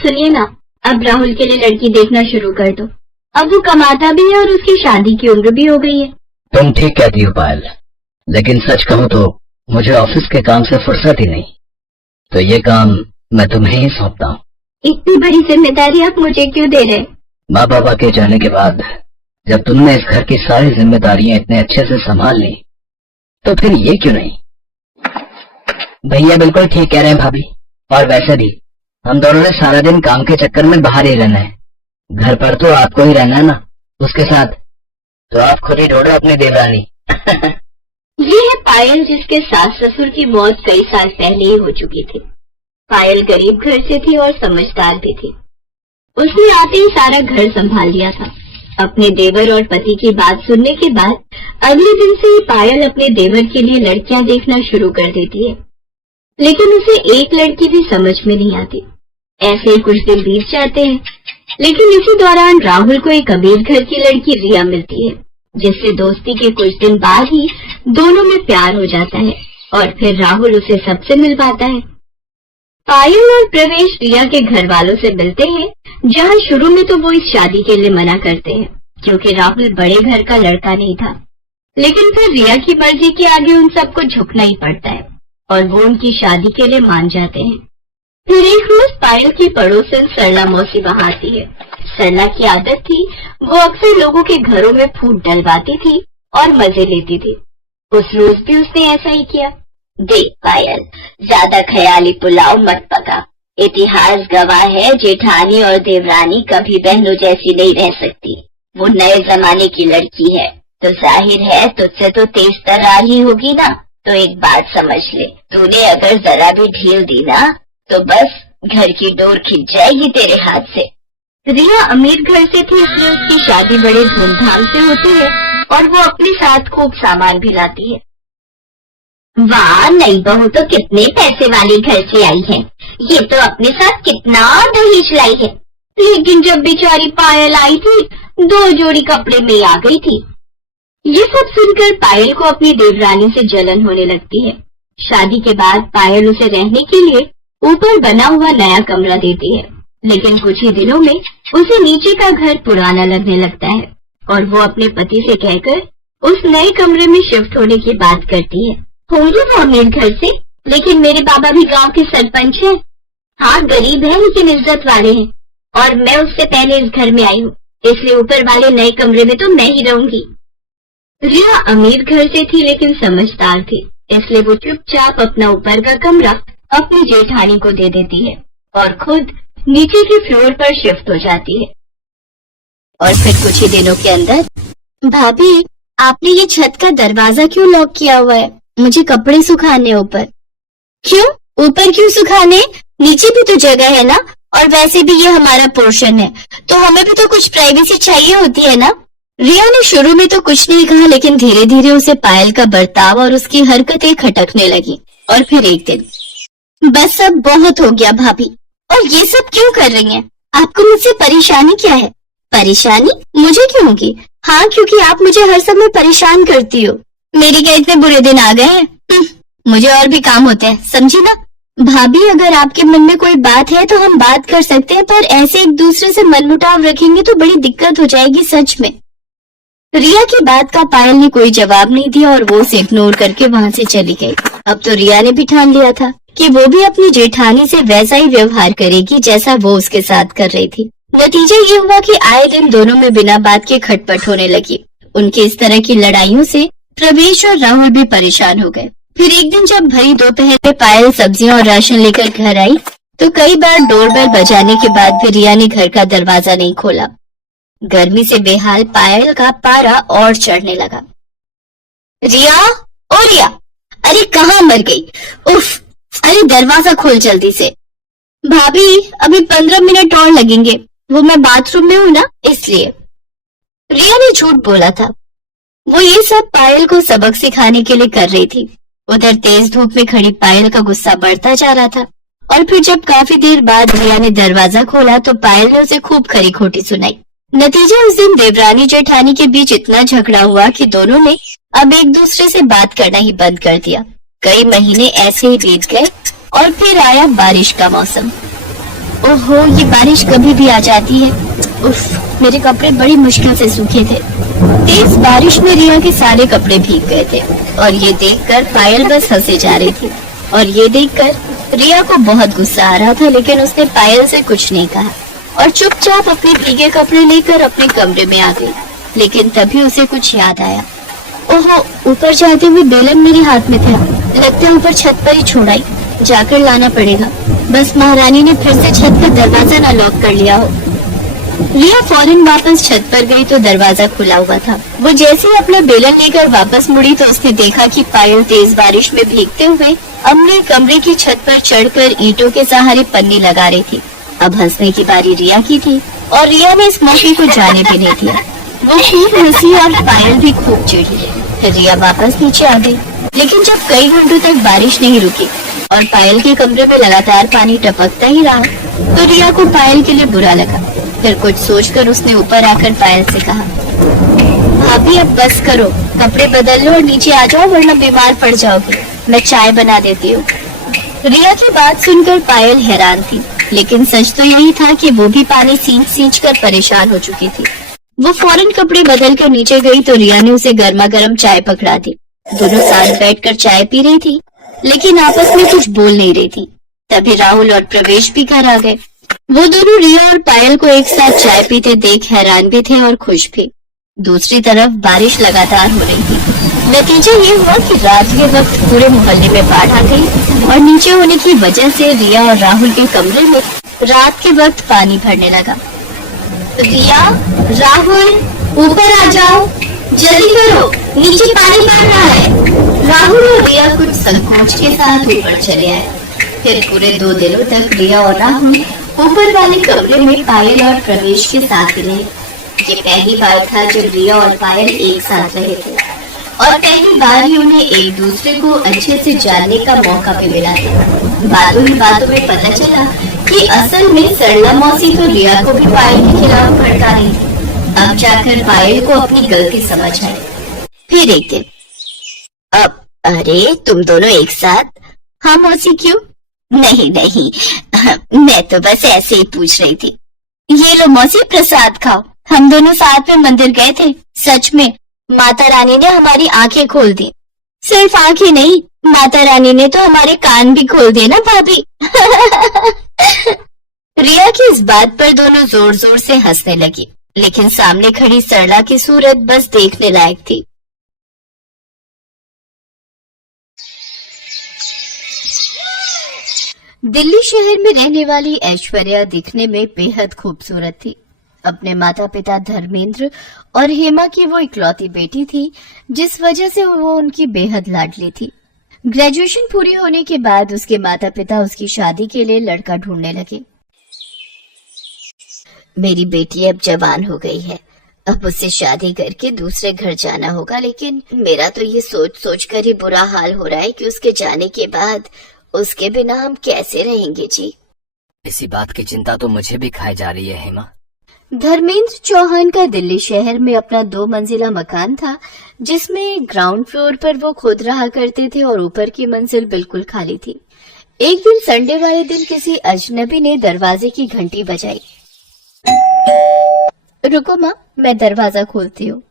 सुनिए ना, अब राहुल के लिए लड़की देखना शुरू कर दो। अब वो कमाता भी है और उसकी शादी की उम्र भी हो गई है। तुम ठीक कहती हो पायल, लेकिन सच कहूँ तो मुझे ऑफिस के काम से फुर्सत ही नहीं, तो ये काम मैं तुम्हें ही सौंपता हूँ। इतनी बड़ी जिम्मेदारी आप मुझे क्यों दे रहे? माँ बाबा के जाने के बाद जब तुमने इस घर की सारी जिम्मेदारियां इतने अच्छे से संभाल ली, तो फिर ये क्यों नहीं? भैया बिल्कुल ठीक कह रहे हैं भाभी, और वैसे भी हम दोनों ने सारा दिन काम के चक्कर में बाहर ही रहना है। घर पर तो आपको ही रहना है ना उसके साथ, तो आप खुद ही ढूंढो अपनी देवरानी। ये है पायल, जिसके सास ससुर की मौत कई साल पहले ही हो चुकी थी। पायल गरीब घर से थी और समझदार भी थी। उसने आते ही सारा घर संभाल लिया था। अपने देवर और पति की बात सुनने के बाद अगले दिन से ही पायल अपने देवर के लिए लड़कियां देखना शुरू कर देती है, लेकिन उसे एक लड़की भी समझ में नहीं आती। ऐसे ही कुछ दिन बीत जाते हैं, लेकिन इसी दौरान राहुल को एक अमीर घर की लड़की रिया मिलती है, जिससे दोस्ती के कुछ दिन बाद ही दोनों में प्यार हो जाता है और फिर राहुल उसे सबसे मिलवाता है। पायल और प्रवेश रिया के घर वालों से मिलते हैं, जहां शुरू में तो वो इस शादी के लिए मना करते हैं क्योंकि राहुल बड़े घर का लड़का नहीं था, लेकिन फिर रिया की मर्जी के आगे उन सबको झुकना ही पड़ता है और वो उनकी शादी के लिए मान जाते हैं। फिर एक रोज पायल की पड़ोसन सरला मौसी वहां आती है। सरला की आदत थी, वो अक्सर लोगों के घरों में फूट डलवाती थी और मजे लेती थी। उस रोज भी उसने ऐसा ही किया। देख पायल, ज्यादा ख्याली पुलाव मत पका। इतिहास गवाह है जेठानी और देवरानी कभी बहनों जैसी नहीं रह सकती। वो नए जमाने की लड़की है, तो जाहिर है तुझसे तो तेज तर्रार ही होगी ना। तो एक बात समझ ले, तूने अगर जरा भी ढील दी ना तो बस घर की डोर खिंच जाएगी तेरे हाथ से। रिया अमीर घर से थी, इसलिए उसकी शादी बड़े धूमधाम से होती है और वो अपने साथ खूब सामान भी लाती है। वाह, नई बहू तो कितने पैसे वाले घर से आई है। ये तो अपने साथ कितना दहेज लाई है। लेकिन जब बेचारी पायल आई थी, 2 जोड़ी कपड़े में आ गई थी। ये सब सुनकर पायल को अपनी देवरानी से जलन होने लगती है। शादी के बाद पायल उसे रहने के लिए ऊपर बना हुआ नया कमरा देती है, लेकिन कुछ ही दिनों में उसे नीचे का घर पुराना लगने लगता है और वो अपने पति से कहकर उस नए कमरे में शिफ्ट होने की बात करती है। होंगे वो अमीर घर से, लेकिन मेरे बाबा भी गांव के सरपंच हैं। हाँ, गरीब है लेकिन इज्जत वाले हैं, और मैं उससे पहले इस घर में आई हूँ, इसलिए ऊपर वाले नए कमरे में तो मैं ही रहूंगी। रिया अमीर घर से थी लेकिन समझदार थी, इसलिए वो चुपचाप अपना ऊपर का कमरा अपनी जेठानी को दे देती है और खुद नीचे के फ्लोर पर शिफ्ट हो जाती है। और फिर कुछ ही दिनों के अंदर, भाभी आपने ये छत का दरवाजा क्यों लॉक किया हुआ है? मुझे कपड़े सुखाने ऊपर। क्यों? ऊपर क्यों सुखाने? नीचे भी तो जगह है ना, और वैसे भी ये हमारा पोर्शन है, तो हमें भी तो कुछ प्राइवेसी चाहिए होती है ना। रिया ने शुरू में तो कुछ नहीं कहा, लेकिन धीरे धीरे उसे पायल का बर्ताव और उसकी हरकतें खटकने लगी। और फिर एक दिन, बस अब बहुत हो गया भाभी, और ये सब क्यों कर रही हैं? आपको मुझसे परेशानी क्या है? परेशानी मुझे क्यों होगी? हाँ, क्योंकि आप मुझे हर समय परेशान करती हो। मेरे क्या इतने बुरे दिन आ गए हैं? मुझे और भी काम होते हैं, समझी ना। भाभी, अगर आपके मन में कोई बात है तो हम बात कर सकते हैं, पर ऐसे एक दूसरे से मनमुटाव रखेंगे तो बड़ी दिक्कत हो जाएगी सच में। रिया की बात का पायल ने कोई जवाब नहीं दिया और वो उसे इग्नोर करके वहाँ से चली गई। अब तो रिया ने भी ठान लिया था कि वो भी अपनी जेठानी से वैसा ही व्यवहार करेगी जैसा वो उसके साथ कर रही थी। नतीजा ये हुआ कि आए दिन दोनों में बिना बात के खटपट होने लगी। उनकी इस तरह की लड़ाइयों से प्रवेश और राहुल भी परेशान हो गए। फिर एक दिन जब भरी दोपहर में पायल सब्जियां और राशन लेकर घर आई, तो कई बार डोरबेल बजाने के बाद भी रिया ने घर का दरवाजा नहीं खोला। गर्मी से बेहाल पायल का पारा और चढ़ने लगा। रिया, ओ रिया, अरे कहाँ मर गई? उफ, अरे दरवाजा खोल जल्दी से। भाभी, अभी 15 मिनट और लगेंगे, वो मैं बाथरूम में हूँ ना, इसलिए। रिया ने झूठ बोला था। वो ये सब पायल को सबक सिखाने के लिए कर रही थी। उधर तेज धूप में खड़ी पायल का गुस्सा बढ़ता जा रहा था। और फिर जब काफी देर बाद रिया ने दरवाजा खोला तो पायल ने उसे खूब खरी खोटी सुनाई। नतीजा उस दिन देवरानी जेठानी के बीच इतना झगड़ा हुआ कि दोनों ने अब एक दूसरे से बात करना ही बंद कर दिया। कई महीने ऐसे ही बीत गए और फिर आया बारिश का मौसम। ओहो, ये बारिश कभी भी आ जाती है। उफ, मेरे कपड़े बड़ी मुश्किल से सूखे थे। तेज बारिश में रिया के सारे कपड़े भीग गए थे और ये देखकर पायल बस हंसे जा रही थी। और ये देखकर रिया को बहुत गुस्सा आ रहा था, लेकिन उसने पायल से कुछ नहीं कहा और चुपचाप अपने भीगे कपड़े लेकर अपने कमरे में आ गई। लेकिन तभी उसे कुछ याद आया। ओहो, ऊपर जाते हुए बेलन मेरे हाथ में था। लगता है ऊपर छत पर ही छोड़ाई, जाकर लाना पड़ेगा। बस महारानी ने फिर से छत का दरवाजा न लॉक कर लिया हो। रिया फौरन वापस छत पर गई तो दरवाजा खुला हुआ था। वो जैसे ही अपना बेलन लेकर वापस मुड़ी तो उसने देखा कि पायल तेज बारिश में भीगते हुए अपने कमरे की छत पर चढ़कर ईंटों के सहारे पन्नी लगा रही थी। अब हंसने की बारी रिया की थी और रिया ने इस मौके को जाने भी नहीं दिया। वो खूब हंसी और पायल भी खूब चिढ़ी। रिया वापस नीचे आ गई, लेकिन जब कई घंटों तक बारिश नहीं रुकी और पायल के कमरे में लगातार पानी टपकता ही रहा तो रिया को पायल के लिए बुरा लगा। फिर कुछ सोचकर उसने ऊपर आकर पायल से कहा, भाभी अब बस करो, कपड़े बदल लो और नीचे आ जाओ वरना बीमार पड़ जाओगे। मैं चाय बना देती हूँ। रिया की बात सुनकर पायल हैरान थी, लेकिन सच तो यही था कि वो भी पानी सींच कर परेशान हो चुकी थी। वो फौरन कपड़े बदल कर नीचे गई तो रिया ने उसे गर्मा गर्म चाय पकड़ा दी। दोनों साथ बैठकर चाय पी रही थी, लेकिन आपस में कुछ बोल नहीं रही थी। तभी राहुल और प्रवेश भी घर आ गए। वो दोनों रिया और पायल को एक साथ चाय पीते देख हैरान भी थे और खुश भी। दूसरी तरफ बारिश लगातार हो रही थी। नतीजा ये हुआ कि रात के वक्त पूरे मोहल्ले में बाढ़ आ गई और नीचे होने की वजह से रिया और राहुल के कमरे में रात के वक्त पानी भरने लगा। रिया, राहुल, ऊपर आ जाओ, जल्दी करो, नीचे पानी भर रहा है। राहुल और रिया कुछ संकोच के साथ ऊपर चले आए। फिर पूरे 2 दिनों तक रिया और राहुल ऊपर वाले कमरे में पायल और प्रवेश के साथ रहे। ये पहली बार था जब रिया और पायल एक साथ रहे थे और पहली बार ही उन्हें एक दूसरे को अच्छे से जानने का मौका भी मिला था। बातों ही बातों में पता चला कि असल में सरला मौसी तो रिया को भी पायल के खिलाफ भड़का रही थी। अब जाकर पायल को अपनी गलती समझ आई। फिर एक दिन, अब अरे तुम दोनों एक साथ? हाँ मौसी, क्यों? नहीं नहीं, मैं तो बस ऐसे ही पूछ रही थी। ये लो मौसी, प्रसाद खाओ। हम दोनों साथ में मंदिर गए थे। सच में माता रानी ने हमारी आंखें खोल दी। सिर्फ आंखें नहीं, माता रानी ने तो हमारे कान भी खोल दिए ना भाभी। रिया की इस बात पर दोनों जोर जोर से हंसने लगी, लेकिन सामने खड़ी सरला की सूरत बस देखने लायक थी। दिल्ली शहर में रहने वाली ऐश्वर्या दिखने में बेहद खूबसूरत थी। अपने माता पिता धर्मेंद्र और हेमा की वो इकलौती बेटी थी, जिस वजह से वो उनकी बेहद लाडली थी। ग्रेजुएशन पूरी होने के बाद उसके माता पिता उसकी शादी के लिए लड़का ढूंढने लगे। मेरी बेटी अब जवान हो गई है, अब उससे शादी करके दूसरे घर जाना होगा, लेकिन मेरा तो ये सोच सोच कर ही बुरा हाल हो रहा है कि उसके जाने के बाद उसके बिना हम कैसे रहेंगे जी। इसी बात की चिंता तो मुझे भी खाई जा रही है हेमा। धर्मेंद्र चौहान का दिल्ली शहर में अपना 2 मंजिला मकान था, जिसमें ग्राउंड फ्लोर पर वो खुद रहा करते थे और ऊपर की मंजिल बिल्कुल खाली थी। एक दिन संडे वाले दिन किसी अजनबी ने दरवाजे की घंटी बजाई। रुको माँ, मैं दरवाजा खोलती हूँ।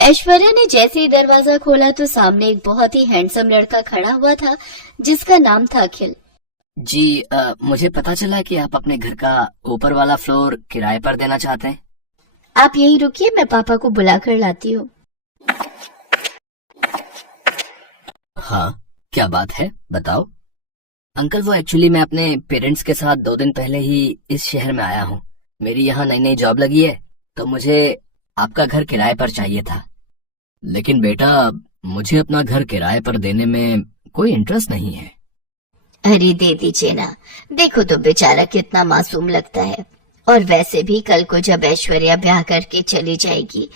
ऐश्वर्या ने जैसे ही दरवाजा खोला तो सामने एक बहुत ही हैंडसम लड़का खड़ा हुआ था, जिसका नाम था अखिल। जी, मुझे पता चला कि आप अपने घर का ऊपर वाला फ्लोर किराए पर देना चाहते हैं। आप यहीं रुकिए, मैं पापा को बुलाकर लाती हूँ। हाँ, क्या बात है, बताओ। अंकल, वो एक्चुअली मैं अपने पेरेंट्स के साथ 2 दिन पहले ही इस शहर में आया हूँ। मेरी यहाँ नई नई जॉब लगी है, तो मुझे आपका घर किराए पर चाहिए था। लेकिन बेटा, मुझे अपना घर किराए पर देने में कोई इंटरेस्ट नहीं है। अरे दे दीजिए ना, देखो तो बेचारा कितना मासूम लगता है। और वैसे भी कल को जब ऐश्वर्या ब्याह करके चली जाएगी,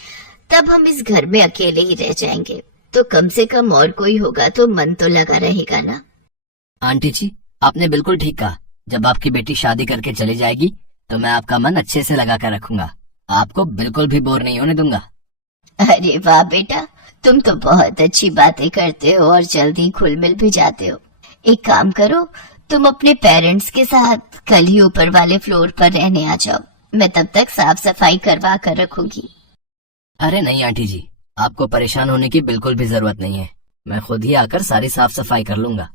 तब हम इस घर में अकेले ही रह जाएंगे, तो कम से कम और कोई होगा तो मन तो लगा रहेगा ना। आंटी जी, आपने बिल्कुल ठीक कहा। जब आपकी बेटी शादी करके चली जाएगी तो मैं आपका मन अच्छे से लगा कर रखूंगा, आपको बिल्कुल भी बोर नहीं होने दूंगा। अरे वाह बेटा, तुम तो बहुत अच्छी बातें करते हो और जल्दी घुल मिल भी जाते हो। एक काम करो, तुम अपने पेरेंट्स के साथ कल ही ऊपर वाले फ्लोर पर रहने आ जाओ। मैं तब तक साफ सफाई करवा कर रखूंगी। अरे नहीं आंटी जी, आपको परेशान होने की बिल्कुल भी जरूरत नहीं है। मैं खुद ही आकर सारी साफ सफाई कर लूंगा।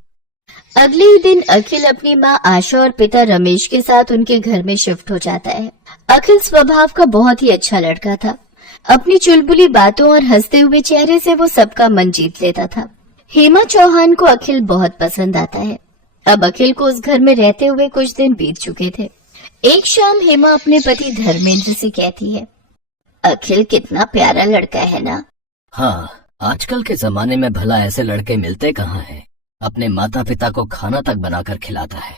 अगले ही दिन अखिल अपनी माँ आशा और पिता रमेश के साथ उनके घर में शिफ्ट हो जाता है। अखिल स्वभाव का बहुत ही अच्छा लड़का था। अपनी चुलबुली बातों और हंसते हुए चेहरे से वो सबका मन जीत लेता था। हेमा चौहान को अखिल बहुत पसंद आता है। अब अखिल को उस घर में रहते हुए कुछ दिन बीत चुके थे। एक शाम हेमा अपने पति धर्मेंद्र से कहती है, अखिल कितना प्यारा लड़का है ना। हाँ, आजकल के जमाने में भला ऐसे लड़के मिलते कहाँ हैं। अपने माता पिता को खाना तक बनाकर खिलाता है।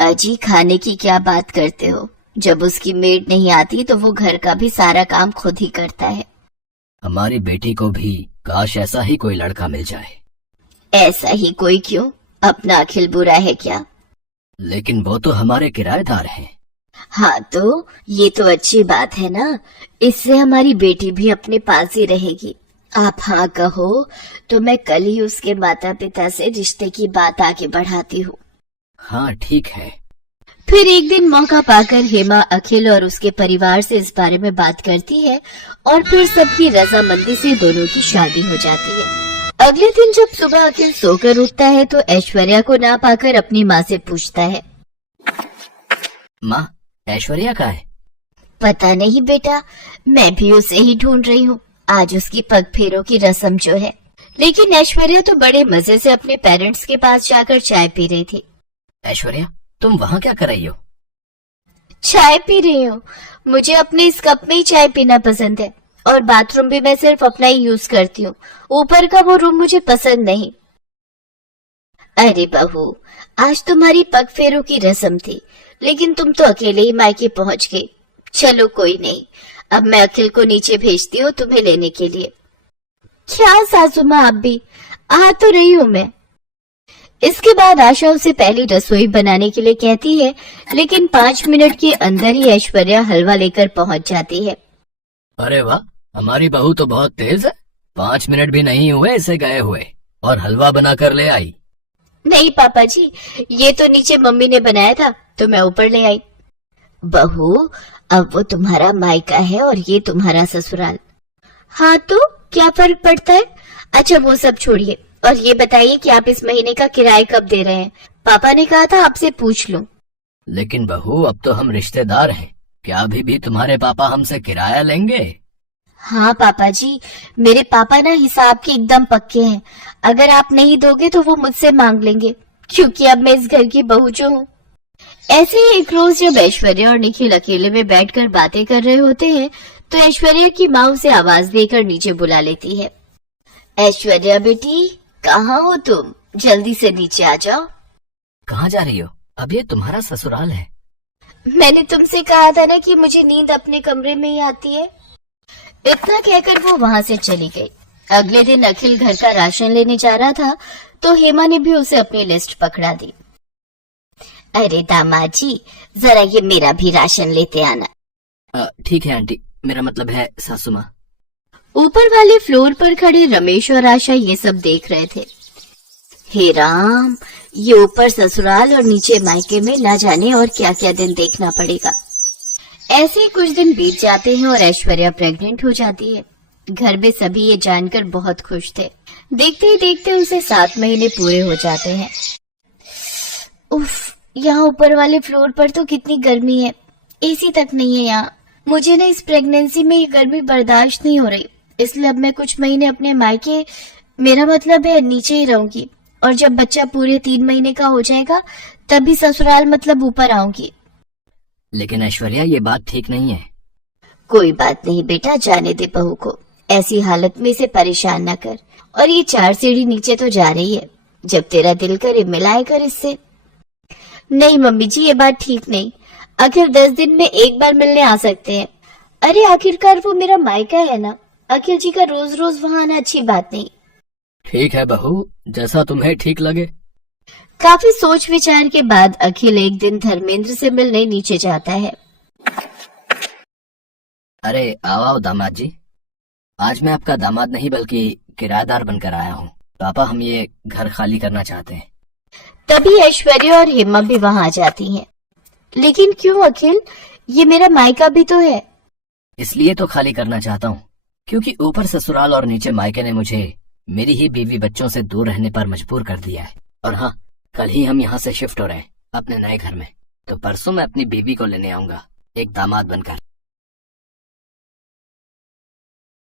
अजी, खाने की क्या बात करते हो? जब उसकी मेड नहीं आती तो वो घर का भी सारा काम खुद ही करता है। हमारी बेटी को भी काश ऐसा ही कोई लड़का मिल जाए। ऐसा ही कोई क्यों? अपना अखिल बुरा है क्या? लेकिन वो तो हमारे किराएदार हैं। हाँ तो ये तो अच्छी बात है ना। इससे हमारी बेटी भी अपने पास ही रहेगी। आप हाँ कहो तो मैं कल ही उसके माता पिता से रिश्ते की बात आगे बढ़ाती हूँ। हाँ ठीक है। फिर एक दिन मौका पाकर हेमा अखिल और उसके परिवार से इस बारे में बात करती है और फिर सबकी रजामंदी से दोनों की शादी हो जाती है। अगले दिन जब सुबह अखिल सोकर उठता है तो ऐश्वर्या को ना पाकर अपनी माँ से पूछता है, माँ, ऐश्वर्या कहाँ है? पता नहीं बेटा, मैं भी उसे ही ढूंढ रही हूँ। आज उसकी पग फेरों की रस्म जो है। लेकिन ऐश्वर्या तो बड़े मजे से अपने पेरेंट्स के पास जाकर चाय पी रही थी। ऐश्वर्या, तुम वहाँ क्या कर रही हो? चाय पी रही हूँ। मुझे अपने इस कप में ही चाय पीना पसंद है और बाथरूम भी मैं सिर्फ अपना ही यूज करती हूँ। ऊपर का वो रूम मुझे पसंद नहीं। अरे बहू, आज तुम्हारी पग फेरों की रस्म थी, लेकिन तुम तो अकेले ही मायके पहुंच गई। चलो कोई नहीं, अब मैं अखिल को नीचे भेजती हूँ तुम्हें लेने के लिए। क्या सासू माँ, आप भी आ तो रही हूँ मैं। इसके बाद आशा उसे पहली रसोई बनाने के लिए कहती है, लेकिन 5 मिनट के अंदर ही ऐश्वर्या हलवा लेकर पहुंच जाती है। अरे वाह, हमारी बहू तो बहुत तेज है। 5 मिनट भी नहीं हुए इसे गए हुए और हलवा बनाकर ले आई। नहीं पापा जी, ये तो नीचे मम्मी ने बनाया था तो मैं ऊपर ले आई। बहू, अब वो तुम्हारा मायका है और ये तुम्हारा ससुराल। हाँ तो क्या फर्क पड़ता है? अच्छा वो सब छोड़िए और ये बताइए कि आप इस महीने का किराया कब दे रहे हैं? पापा ने कहा था आपसे पूछ लूं। लेकिन बहू, अब तो हम रिश्तेदार हैं। क्या अभी भी तुम्हारे पापा हमसे किराया लेंगे? हाँ पापा जी, मेरे पापा ना हिसाब के एकदम पक्के हैं। अगर आप नहीं दोगे तो वो मुझसे मांग लेंगे, क्योंकि अब मैं इस घर की बहू जो हूँ। ऐसे ही एक रोज जब ऐश्वर्या और निखिल अकेले में बैठकर बातें कर रहे होते हैं तो ऐश्वर्या की माँ उसे आवाज देकर नीचे बुला लेती है। ऐश्वर्या बेटी, कहाँ हो तुम? जल्दी से नीचे आ जाओ। कहाँ जा रही हो? अब ये तुम्हारा ससुराल है। मैंने तुमसे कहा था ना कि मुझे नींद अपने कमरे में ही आती है। इतना कहकर वो वहाँ से चली गई। अगले दिन अखिल घर का राशन लेने जा रहा था तो हेमा ने भी उसे अपनी लिस्ट पकड़ा दी। अरे दामाद जी, जरा ये मेरा भी राशन लेते आना। ठीक है आंटी, मेरा मतलब है सासू माँ। ऊपर वाले फ्लोर पर खड़े रमेश और आशा ये सब देख रहे थे। हे राम, ये ऊपर ससुराल और नीचे मायके में ना जाने और क्या क्या दिन देखना पड़ेगा। ऐसे ही कुछ दिन बीत जाते हैं और ऐश्वर्या प्रेग्नेंट हो जाती है। घर में सभी ये जानकर बहुत खुश थे। देखते ही देखते उसे 7 महीने पूरे हो जाते हैं। उफ, यहाँ ऊपर वाले फ्लोर पर तो कितनी गर्मी है। एसी तक नहीं है यहाँ। मुझे ना इस प्रेगनेंसी में ये गर्मी बर्दाश्त नहीं हो रही, इसलिए अब मैं कुछ महीने अपने मायके, मेरा मतलब है नीचे ही रहूंगी, और जब बच्चा पूरे 3 महीने का हो जाएगा तभी ससुराल मतलब ऊपर आऊंगी। लेकिन ऐश्वर्या, ये बात ठीक नहीं है। कोई बात नहीं बेटा, जाने दे बहू को। ऐसी हालत में इसे परेशान न कर। और ये 4 सीढ़ी नीचे तो जा रही है, जब तेरा दिल करे मिलाए कर इससे। नहीं मम्मी जी, ये बात ठीक नहीं। आखिर 10 दिन में एक बार मिलने आ सकते हैं। अरे आखिरकार वो मेरा मायका है ना। अखिल जी का रोज रोज वहाँ आना अच्छी बात नहीं। ठीक है बहू, जैसा तुम्हें ठीक लगे। काफी सोच विचार के बाद अखिल एक दिन धर्मेंद्र से मिलने नीचे जाता है। अरे आओ दामाद जी, आज मैं आपका दामाद नहीं बल्कि किराएदार बनकर आया हूँ। पापा, हम ये घर खाली करना चाहते हैं। तभी ऐश्वर्या और हेमा भी वहां आ जाती हैं। लेकिन क्यों अखिल, ये मेरा मायका भी तो है। इसलिए तो खाली करना चाहता हूँ क्योंकि ऊपर ससुराल और नीचे मायके ने मुझे मेरी ही बीवी बच्चों से दूर रहने पर मजबूर कर दिया है। और हाँ, कल ही हम यहाँ से शिफ्ट हो रहे हैं अपने नए घर में, तो परसों मैं अपनी बीवी को लेने आऊंगा एक दामाद बनकर।